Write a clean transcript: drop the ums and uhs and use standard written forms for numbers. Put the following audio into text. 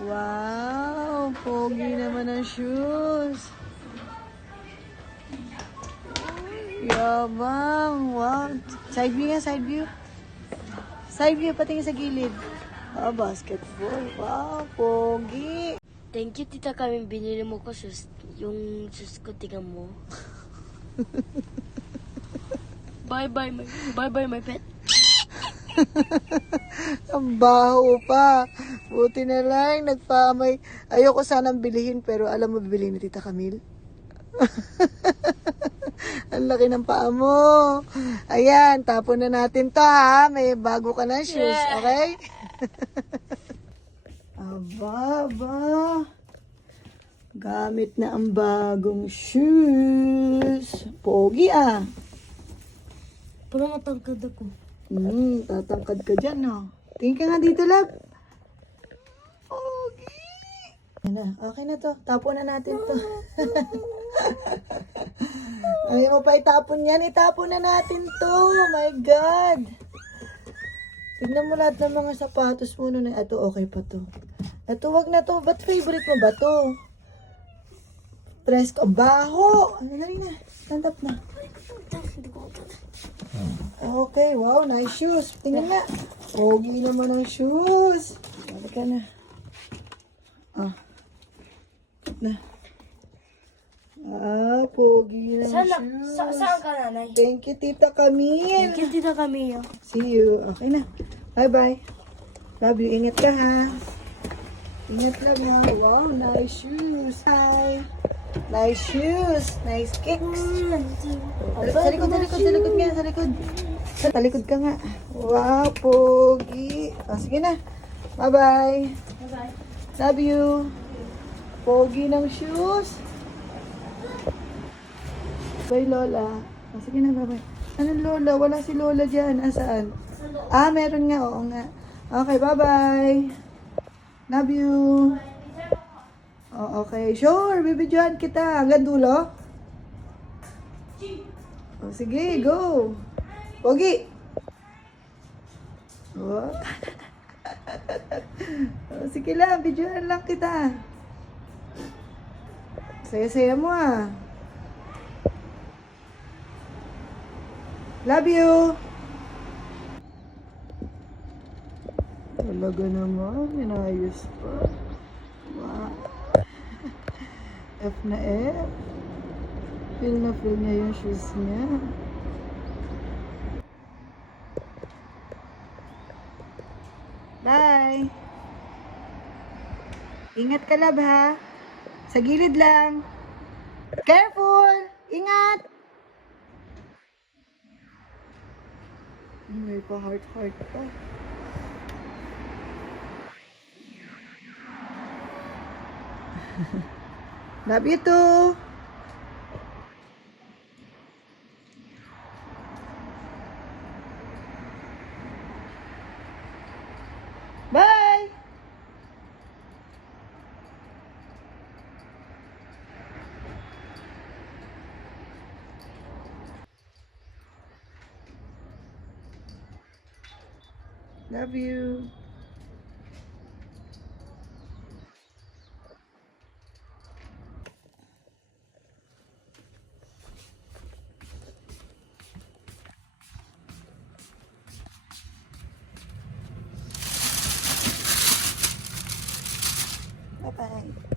Wow, pogi naman ang shoes. Yabang, wow. Side view nga, side view. Side view, patingin sa gilid. Ah, basketball. Wow, pogi. Thank you, tita, kami binili mo ko shoes. Yung shoes ko, tingnan mo. Bye-bye, my pet. Ang baho pa. Buti na lang, nagpamay. Ayoko sanang bilihin, pero alam mo, bibilihin ni Tita Camille. Ang laki ng paa mo. Ayan, tapon na natin to ha. May bago ka na shoes, okay? Aba. Gamit na ang bagong shoes. Pogi ah. Parang matangkad ako. Tatangkad ka dyan, no? Tingin ka nga dito, love. Pogi. Yan na, okay na to. Tapon na natin to. Ayaw mo pa itapon yan. Itapon na natin to. Oh my God. Tignan mo lahat ng mga sapatos mo nun. Ito, okay pa to. Ito, wag na to. Ba't favorite mo ba to? Press ko. Baho. Ano na rin na. Stand up na. Okay, wow, nice shoes. Tingnan nga. Pogi naman ang shoes. Balik ka na. Pogi naman shoes. Saan ka, nanay? Thank you, Tita Camille. Thank you, tita, kami. See you. Okay na. Bye-bye. Love you. Ingat ka, ha? Ingat lang, ha? Wow, nice shoes. Hi. Nice shoes. Nice kicks. Sa likod nga, sa likod. Sa likod ka nga. Wow, pogi. Sige na. Bye-bye. Bye-bye. Love you. Pogi ng shoes. Bye, Lola. Sige na, bye-bye. Anong Lola? Wala si Lola dyan. Asaan? Meron nga. Oo nga. Okay, bye-bye. Love you. Oh, okay. Sure, bibidyohan kita. Hanggang dulo? Sige, go. Pogi. Oh. Sige lang, bidyohan lang kita. Saya-saya mo ah. Love you. Talaga naman, inayos pa. Wow. F na F. Feel niya yung shoes niya. Bye. Ingat ka, love, ha? Sa gilid lang. Careful! Ingat! May pa-heart-heart pa. Love you too! Bye! Love you. Bye-bye.